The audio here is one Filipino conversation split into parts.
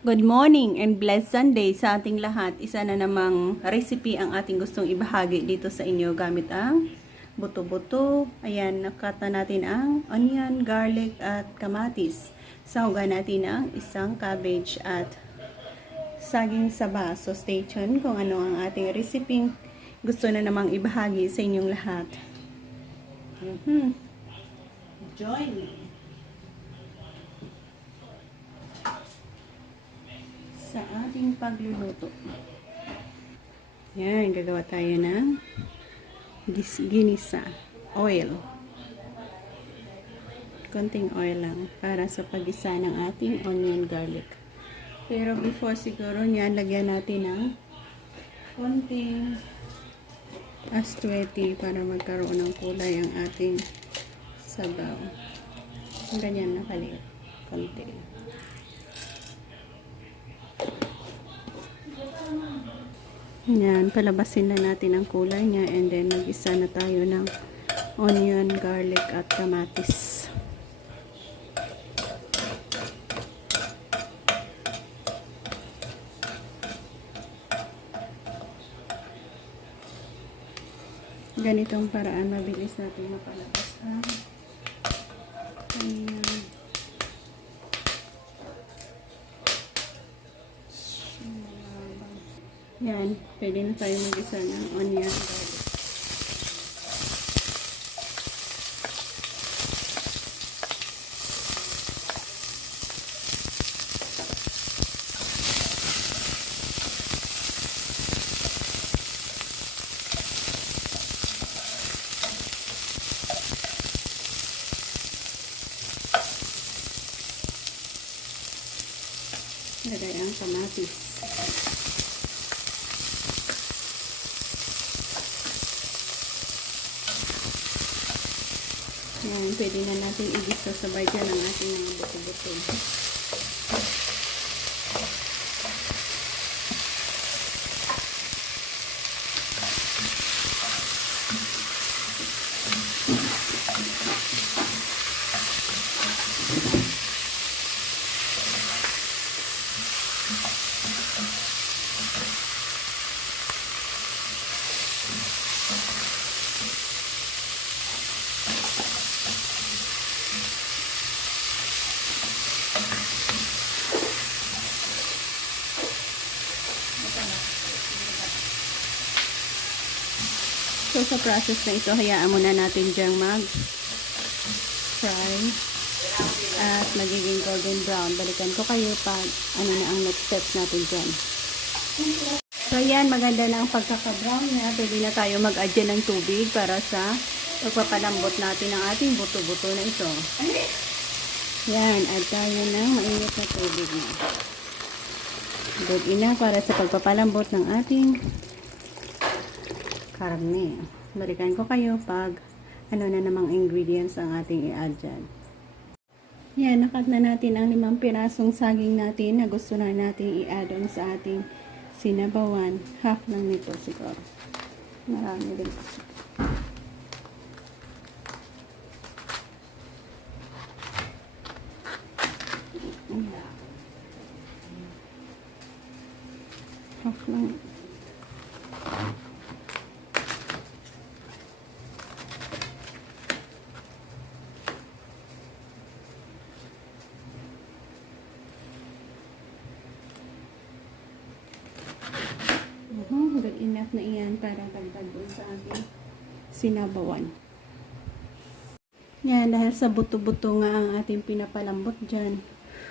Good morning and blessed Sunday sa ating lahat. Isa na namang recipe ang ating gustong ibahagi dito sa inyo gamit ang buto-buto. Ayan, nakata natin ang onion, garlic at kamatis. Sahugan natin ang isang cabbage at saging saba. So stay tuned kung ano ang ating recipe gusto na namang ibahagi sa inyong lahat. Join me sa ating pagluluto. Yan, gagawa tayo ng ginisa. Oil. Konting oil lang para sa pag-isa ng ating onion garlic. Pero before siguro niyan, lagyan natin ng konting asweti para magkaroon ng kulay ang ating sabaw. Ganyan na kaliit. Konti. Yan, palabasin na natin ang kulay niya and then mag-isa na tayo ng onion, garlic at kamatis. Ganitong paraan mabilis natin mapalabas ang onion. Yan, pwede na tayo mag-isa ng onion garlic. Lagay ang kamatis. Yan, pwede na natin igisa sabay dyan ang ating mga buto-buto. So, sa process na ito, hayaan muna natin dyang mag-fry at magiging golden brown. Balikan ko kayo pag ano na ang next steps natin dyan. So, yan, maganda na ang pagkaka-brown na. Pwede na tayo mag-add dyan ng tubig para sa pagpapalambot natin ang ating buto-buto na ito. Yan, add tayo ng mainit na tubig na. Good enough para sa pagpapalambot ng ating karne. Balikan ko kayo pag ano na namang ingredients ang ating i-add dyan. Yan, nakat na natin ang 5 pirasong saging natin na gusto na natin i-add on sa ating sinabawan. Half lang nito siguro. Marami din kasi. Half lang. Good enough na iyan para dagdag doon sa ating sinabawan. Yan, dahil sa buto-buto nga ang ating pinapalambot dyan,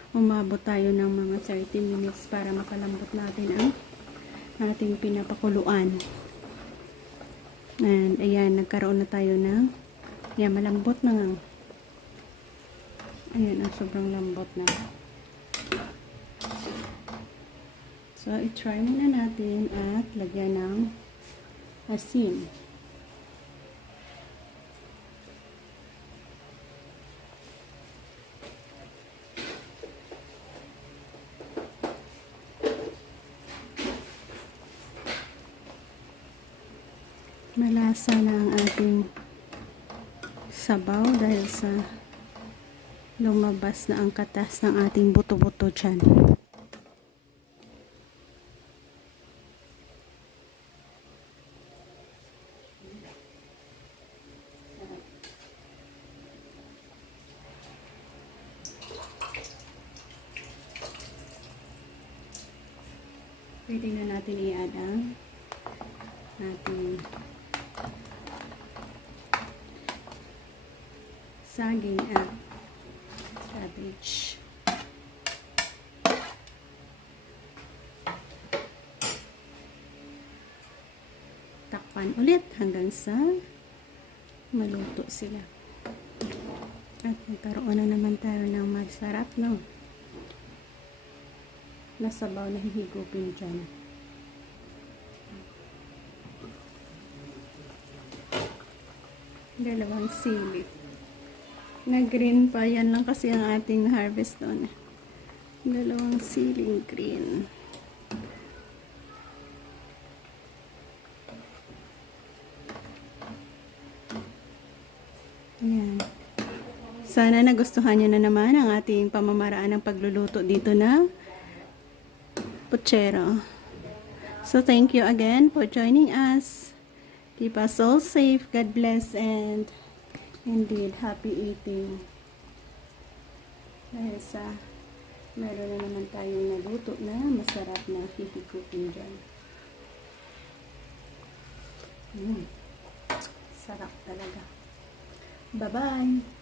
umabot tayo ng mga 30 minutes para makalambot natin ang ating pinapakuluan. And ayan, nagkaroon na tayo ng yan, malambot na nga. Ayan, ang sobrang lambot na. So, i-try muna natin at lagyan ng asin. Malasa na ang ating sabaw dahil sa lumabas na ang katas ng ating buto-buto dyan. Pwede na natin i-add ang ating saging at cabbage. Takpan ulit hanggang sa maluto sila. At magkaroon na naman tayo ng masarap, no? Nasabaw na hihigupin dyan. Dalawang sili. Na green pa. Yan lang kasi ang ating harvest doon. Dalawang siling green. Ayan. Sana nagustuhan nyo na naman ang ating pamamaraan ng pagluluto dito na puchero. So, thank you again for joining us. Keep us all safe. God bless and indeed, happy eating. Dahil sa meron na naman tayong naluto na masarap na hihigupin dyan. Sarap talaga. Bye-bye!